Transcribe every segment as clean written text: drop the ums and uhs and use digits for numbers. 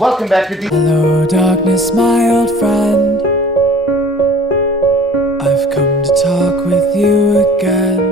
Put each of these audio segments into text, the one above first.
Welcome back to Hello, darkness, my old friend. I've come to talk with you again.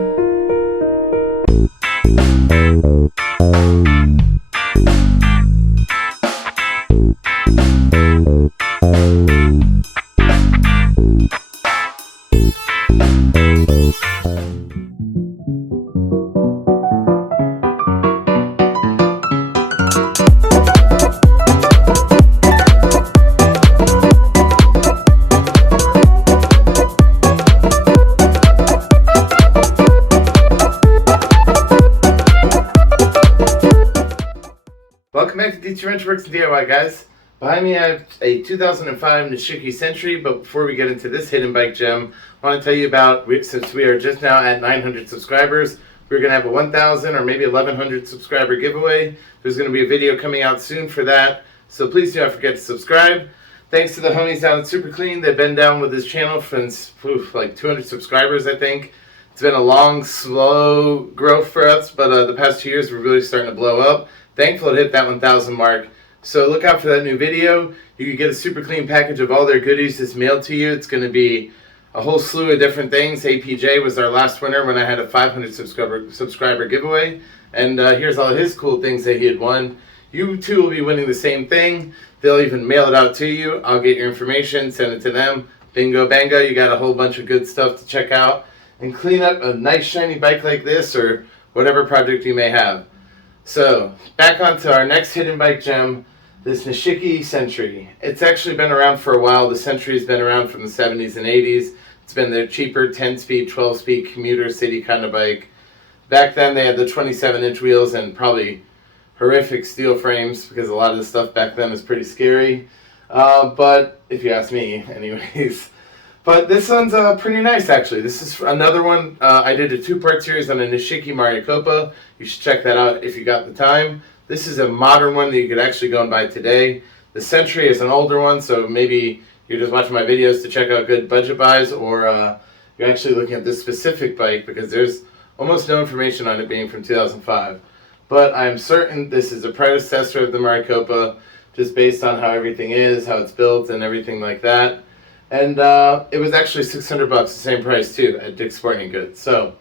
Welcome back to D2 Wrench Works and DIY, guys. Behind me I have a 2005 Nishiki Century, but before we get into this hidden bike gem, I want to tell you about, since we are just now at 900 subscribers, we're going to have a 1,000 or maybe 1,100 subscriber giveaway. There's going to be a video coming out soon for that, so please do not forget to subscribe. Thanks to the homies down at Super Clean. They've been down with this channel since like 200 subscribers, I think. It's been a long, slow growth for us, but the past 2 years we're really starting to blow up. Thankful to hit that 1,000 mark. So look out for that new video. You can get a Super Clean package of all their goodies that's mailed to you. It's going to be a whole slew of different things. APJ was our last winner when I had a 500 subscriber giveaway. And here's all his cool things that he had won. You too will be winning the same thing. They'll even mail it out to you. I'll get your information, send it to them. Bingo bango, you got a whole bunch of good stuff to check out and clean up a nice shiny bike like this or whatever project you may have. So, back onto our next hidden bike gem, this Nishiki Century. It's actually been around for a while. The Century's been around from the 70s and 80s. It's been their cheaper 10-speed, 12-speed commuter city kind of bike. Back then they had the 27-inch wheels and probably horrific steel frames because a lot of the stuff back then was pretty scary. But, if you ask me, anyways. But this one's pretty nice, actually. This is another one. I did a 2-part series on a Nishiki Maricopa. You should check that out if you got the time. This is a modern one that you could actually go and buy today. The Century is an older one, so maybe you're just watching my videos to check out good budget buys, or you're actually looking at this specific bike because there's almost no information on it being from 2005. But I'm certain this is a predecessor of the Maricopa, just based on how everything is, how it's built, and everything like that. And it was actually $600, the same price too, at Dick's Sporting Goods. So,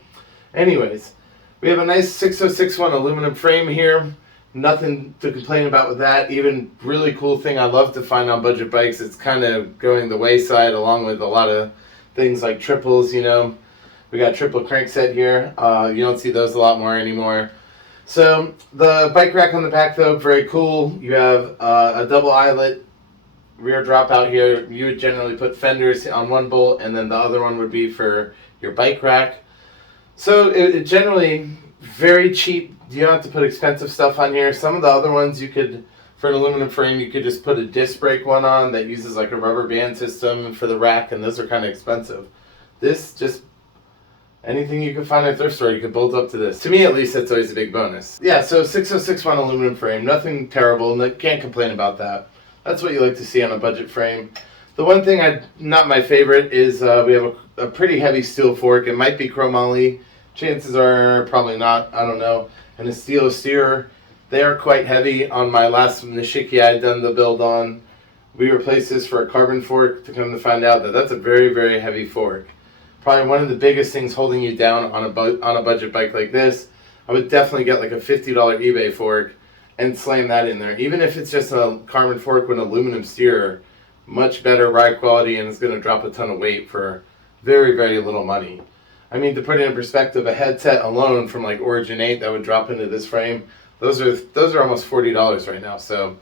anyways, we have a nice 6061 aluminum frame here. Nothing to complain about with that. Even really cool thing I love to find on budget bikes. It's kind of going the wayside along with a lot of things like triples, you know. We got triple crankset here. You don't see those a lot more anymore. So, the bike rack on the back though, very cool. You have a double eyelet rear drop out here. You would generally put fenders on one bolt and then the other one would be for your bike rack. So it generally very cheap. You don't have to put expensive stuff on here. Some of the other ones you could, for an aluminum frame, you could just put a disc brake one on that uses like a rubber band system for the rack, and those are kind of expensive. This just anything you can find at a thrift store you could bolt up to this. To me at least, that's always a big bonus. Yeah, so 6061 aluminum frame, nothing terrible, can't complain about that. That's what you like to see on a budget frame. The one thing not my favorite is we have a pretty heavy steel fork. It might be chromoly. Chances are probably not. I don't know. And a steel steerer. They are quite heavy. On my last Nishiki I had done the build on, we replaced this for a carbon fork to come to find out that that's a very, very heavy fork. Probably one of the biggest things holding you down on a budget bike like this. I would definitely get like a $50 eBay fork and slam that in there. Even if it's just a carbon fork with an aluminum steerer, much better ride quality, and it's going to drop a ton of weight for very, very little money. I mean, to put it in perspective, a headset alone from like Origin 8 that would drop into this frame, those are almost $40 right now. So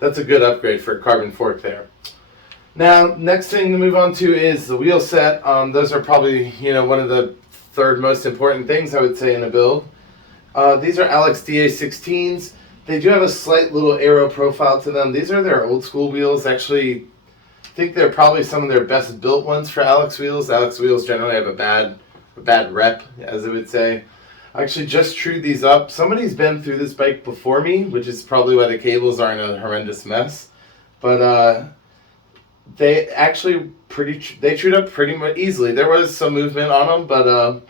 that's a good upgrade for a carbon fork there. Now, next thing to move on to is the wheel set. Those are probably, one of the third most important things I would say in a build. These are Alex DA16s. They do have a slight little aero profile to them. These are their old school wheels. Actually, I think they're probably some of their best built ones for Alex wheels. Alex wheels generally have a bad rep, as I would say. I actually just trued these up. Somebody's been through this bike before me, which is probably why the cables are in a horrendous mess. But they actually they trued up pretty much easily. There was some movement on them, but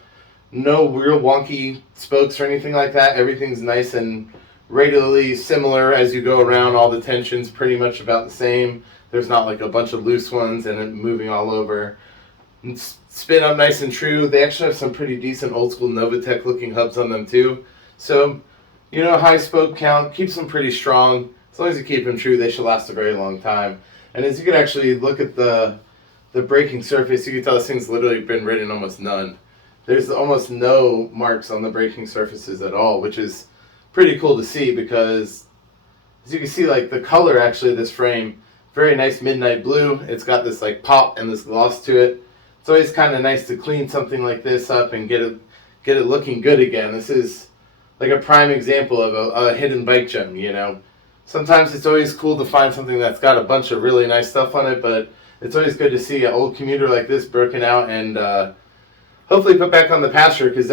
no real wonky spokes or anything like that. Everything's nice and radially similar as you go around. All the tension's pretty much about the same. There's not like a bunch of loose ones and it moving all over. And spin up nice and true. They actually have some pretty decent old school Novatech looking hubs on them too. So, high spoke count, keeps them pretty strong. As long as you keep them true, they should last a very long time. And as you can actually look at the braking surface, you can tell this thing's literally been ridden almost none. There's almost no marks on the braking surfaces at all, which is pretty cool to see because, as you can see, like the color actually of this frame, very nice midnight blue. It's got this like pop and this gloss to it. It's always kind of nice to clean something like this up and get it looking good again. This is like a prime example of a hidden bike gem, Sometimes it's always cool to find something that's got a bunch of really nice stuff on it, but it's always good to see an old commuter like this broken out and hopefully put back on the pasture, because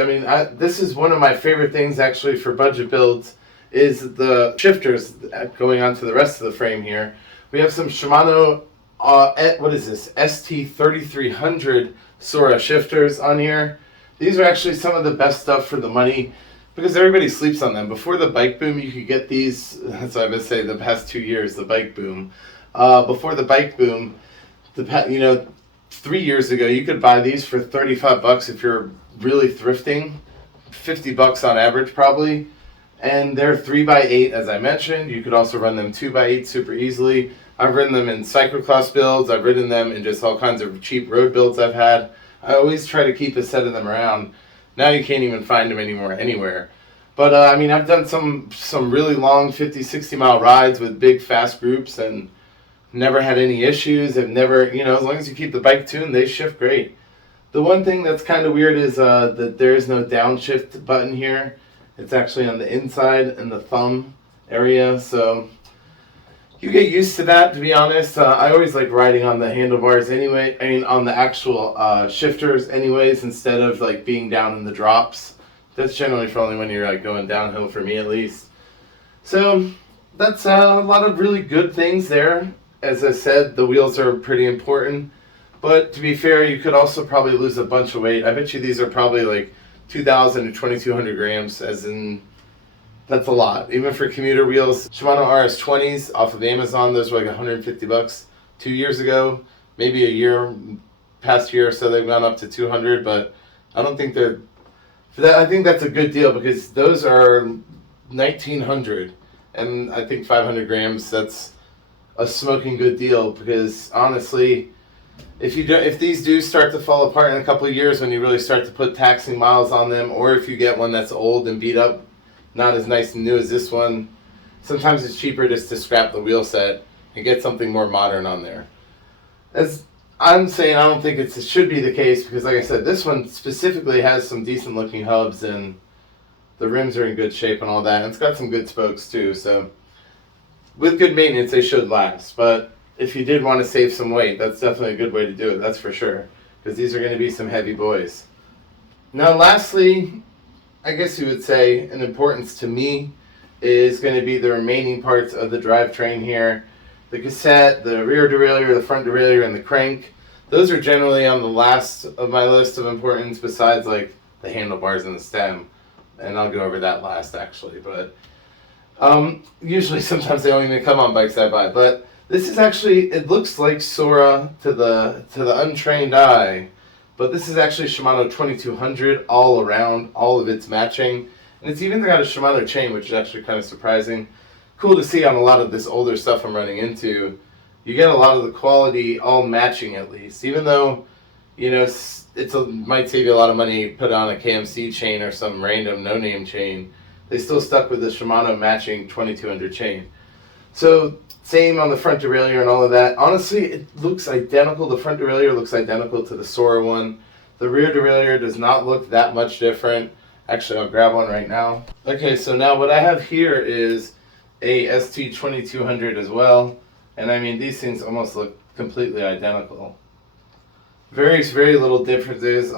this is one of my favorite things actually for budget builds is the shifters going on to the rest of the frame here. We have some Shimano, what is this, ST3300 Sora Shifters on here. These are actually some of the best stuff for the money because everybody sleeps on them. Before the bike boom, you could get these, that's what I would say the past 2 years, the bike boom. Before the bike boom, 3 years ago, you could buy these for $35 if you're really thrifting, $50 on average probably. And they're 3x8 as I mentioned. You could also run them 2x8 super easily. I've ridden them in cyclocross builds. I've ridden them in just all kinds of cheap road builds I've had. I always try to keep a set of them around. Now you can't even find them anymore anywhere. But I've done some really long 50, 60 mile rides with big fast groups and never had any issues. I've never, as long as you keep the bike tuned, they shift great. The one thing that's kind of weird is that there is no downshift button here. It's actually on the inside in the thumb area, so you get used to that, to be honest. I always like riding on the handlebars anyway, on the actual shifters anyways, instead of like being down in the drops. That's generally for only when you're like going downhill, for me at least. So that's a lot of really good things there. As I said, the wheels are pretty important, but to be fair, you could also probably lose a bunch of weight. I bet you these are probably like 2,000 to 2,200 grams, as in, that's a lot. Even for commuter wheels, Shimano RS20s off of Amazon, those were like $150 2 years ago. Maybe past year or so, they've gone up to 200, but I don't think they're, for that, I think that's a good deal because those are 1,900, and I think 500 grams, that's a smoking good deal because honestly, if these do start to fall apart in a couple of years when you really start to put taxing miles on them, or if you get one that's old and beat up, not as nice and new as this one, sometimes it's cheaper just to scrap the wheel set and get something more modern on there. As I'm saying, I don't think it should be the case because, like I said, this one specifically has some decent looking hubs and the rims are in good shape and all that. And it's got some good spokes too, so with good maintenance, they should last. But if you did want to save some weight, that's definitely a good way to do it, that's for sure. Because these are going to be some heavy boys. Now lastly, I guess you would say an importance to me is going to be the remaining parts of the drivetrain here. The cassette, the rear derailleur, the front derailleur, and the crank. Those are generally on the last of my list of importance besides like the handlebars and the stem. And I'll go over that last actually. But usually sometimes they don't even come on bikes I buy. But this is actually, it looks like Sora to the untrained eye, but this is actually Shimano 2200 all around, all of it's matching, and it's even got a Shimano chain, which is actually kind of surprising. Cool to see on a lot of this older stuff I'm running into. You get a lot of the quality all matching at least, even though, might save you a lot of money put on a KMC chain or some random no-name chain. They still stuck with the Shimano matching 2200 chain. So same on the front derailleur and all of that. Honestly, it looks identical. The front derailleur looks identical to the Sora one. The rear derailleur does not look that much different. Actually, I'll grab one right now. Okay, so now what I have here is a ST2200 as well. And these things almost look completely identical. Very, very little differences.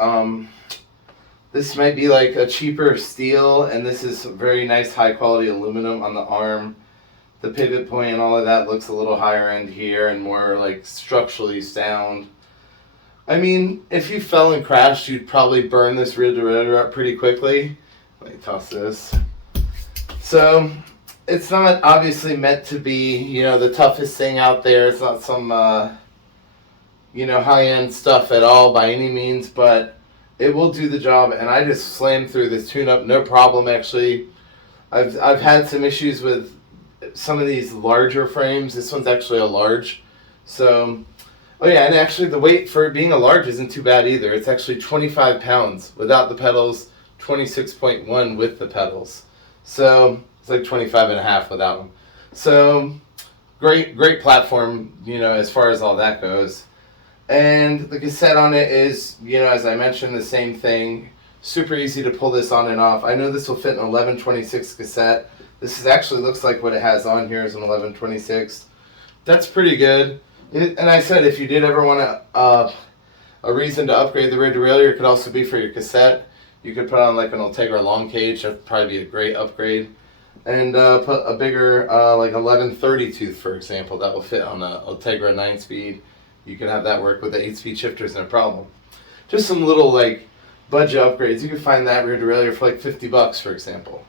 This might be like a cheaper steel, and this is very nice high quality aluminum on the arm. The pivot point and all of that looks a little higher end here and more like structurally sound. If you fell and crashed, you'd probably burn this rear derailleur up pretty quickly. Let me toss this. So, it's not obviously meant to be, the toughest thing out there. It's not some, high-end stuff at all by any means, but it will do the job. And I just slammed through this tune-up, no problem. Actually, I've had some issues with some of these larger frames. This one's actually a large, so. Oh yeah, and actually the weight for it being a large isn't too bad either. It's actually 25 pounds without the pedals, 26.1 with the pedals. So it's like 25 and a half without them. So great platform, as far as all that goes. And the cassette on it is, as I mentioned, the same thing. Super easy to pull this on and off. I know this will fit an 1126 cassette. This actually looks like what it has on here is an 1126. That's pretty good. And I said, if you did ever want a reason to upgrade the rear derailleur, it could also be for your cassette. You could put on like an Ultegra long cage. That'd probably be a great upgrade. And put a bigger, like 1130 tooth, for example, that will fit on a Ultegra 9-speed. You can have that work with the 8-speed shifters, no problem. Just some little like budget upgrades. You can find that rear derailleur for like $50, for example.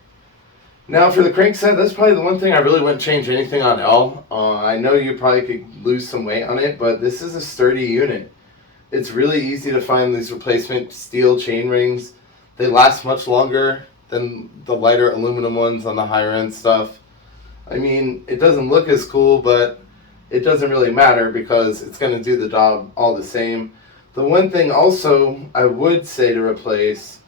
Now for the crankset, that's probably the one thing I really wouldn't change anything on at all. I know you probably could lose some weight on it, but this is a sturdy unit. It's really easy to find these replacement steel chain rings. They last much longer than the lighter aluminum ones on the higher end stuff. I mean, it doesn't look as cool, but it doesn't really matter because it's going to do the job all the same. The one thing also I would say to replace,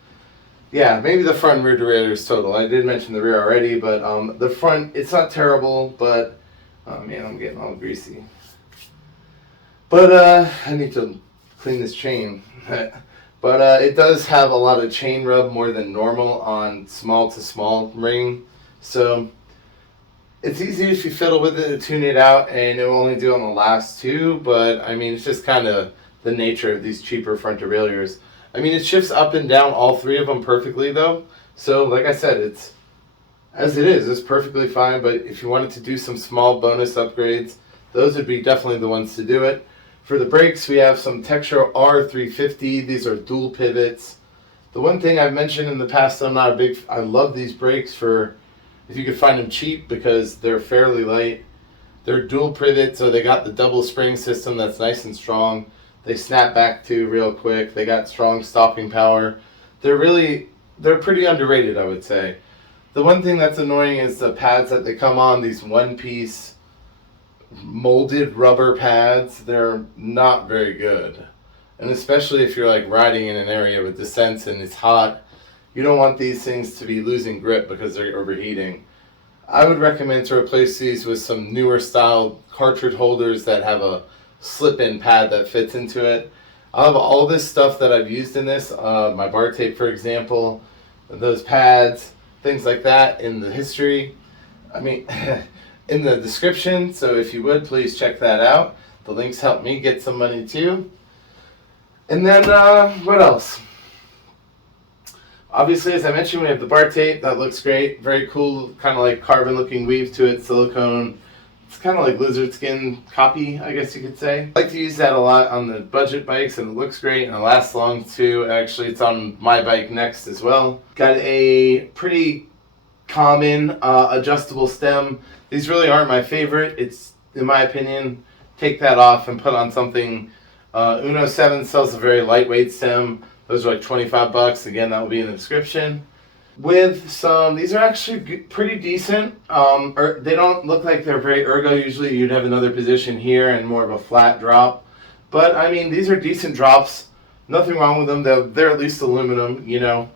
yeah, maybe the front and rear derailleurs total. I did mention the rear already, but the front, it's not terrible, but, oh man, I'm getting all greasy. But I need to clean this chain. But it does have a lot of chain rub more than normal on small to small ring. So it's easy if you fiddle with it to tune it out, and it will only do on the last two, but I mean, it's just kind of the nature of these cheaper front derailleurs. I mean, it shifts up and down all three of them perfectly, though. So, like I said, it's as it is. It's perfectly fine. But if you wanted to do some small bonus upgrades, those would be definitely the ones to do it. For the brakes, we have some Texture R350. These are dual pivots. The one thing I've mentioned in the past, I love these brakes for if you could find them cheap because they're fairly light. They're dual pivot, so they got the double spring system that's nice and strong. They snap back to real quick. They got strong stopping power. They're pretty underrated, I would say. The one thing that's annoying is the pads that they come on, these one-piece molded rubber pads. They're not very good. And especially if you're like riding in an area with descents and it's hot, you don't want these things to be losing grip because they're overheating. I would recommend to replace these with some newer style cartridge holders that have a slip-in pad that fits into it. I have all this stuff that I've used in this, my bar tape, for example, those pads, things like that in the history. I mean, in the description. So if you would, please check that out. The links help me get some money too. And then what else? Obviously, as I mentioned, we have the bar tape. That looks great. Very cool, kind of like carbon-looking weave to it, silicone. It's kind of like lizard skin copy, I guess you could say. I like to use that a lot on the budget bikes, and it looks great, and it lasts long too. Actually, it's on my bike next as well. Got a pretty common adjustable stem. These really aren't my favorite. It's, in my opinion, take that off and put on something. Uno 7 sells a very lightweight stem. Those are like $25. Again, that will be in the description. With some, these are actually pretty decent. They don't look like they're very ergo. Usually you'd have another position here and more of a flat drop. But I mean, these are decent drops. Nothing wrong with them. They're at least aluminum, you know.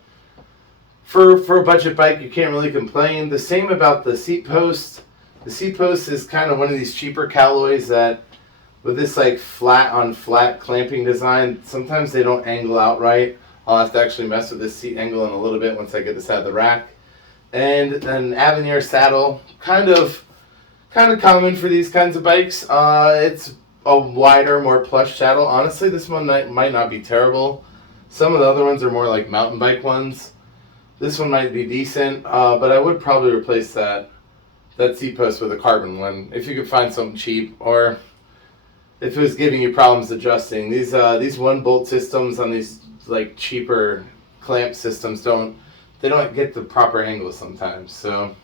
For a budget bike, you can't really complain. The same about the seat post. The seat post is kind of one of these cheaper Callaway's that, with this like flat on flat clamping design, sometimes they don't angle out right. I'll have to actually mess with this seat angle in a little bit once I get this out of the rack. And an Avenir saddle, kind of common for these kinds of bikes. It's a wider, more plush saddle. Honestly, this one might not be terrible. Some of the other ones are more like mountain bike ones. This one might be decent, but I would probably replace that seat post with a carbon one if you could find something cheap, or if it was giving you problems adjusting. These one bolt systems on these like cheaper clamp systems don't get the proper angle sometimes. So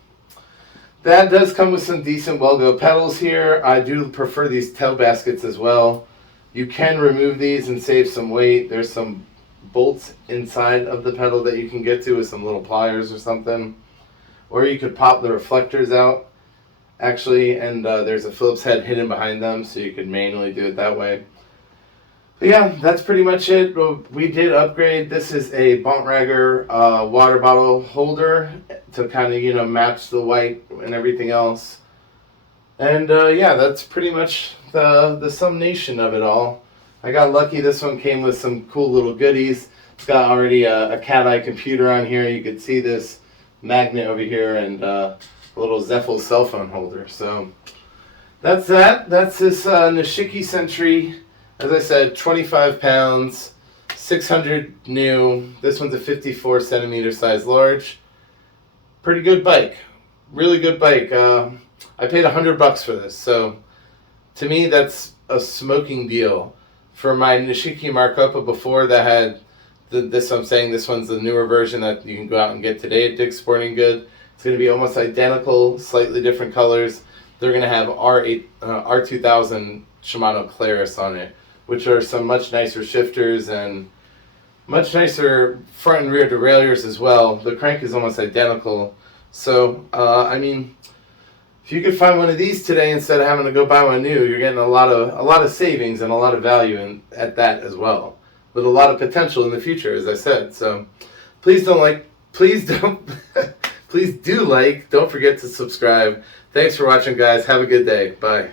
That does come with some decent well-go pedals here. I do prefer these tail baskets as well. You can remove these and save some weight. There's some bolts inside of the pedal that you can get to with some little pliers or something. Or you could pop the reflectors out, actually, and there's a Phillips head hidden behind them, so you could manually do it that way. But yeah, that's pretty much it. We did upgrade. This is a Bontrager water bottle holder to kind of, match the white and everything else. And yeah, that's pretty much the summation of it all. I got lucky. This one came with some cool little goodies. It's got already a cat-eye computer on here. You could see this magnet over here and a little Zeffel cell phone holder. So that's that. That's this Nishiki Sentry. As I said, 25 pounds, 600 new. This one's a 54 centimeter size large. Pretty good bike. Really good bike. I paid $100 for this. So to me, that's a smoking deal. For my Nishiki Maricopa before that had this one's the newer version that you can go out and get today at Dick's Sporting Good. It's going to be almost identical, slightly different colors. They're going to have R2000 Shimano Claris on it, which are some much nicer shifters and much nicer front and rear derailleurs as well. The crank is almost identical. So, if you could find one of these today instead of having to go buy one new, you're getting a lot of savings and a lot of value at that as well, with a lot of potential in the future, as I said. So, please do like, don't forget to subscribe. Thanks for watching, guys. Have a good day. Bye.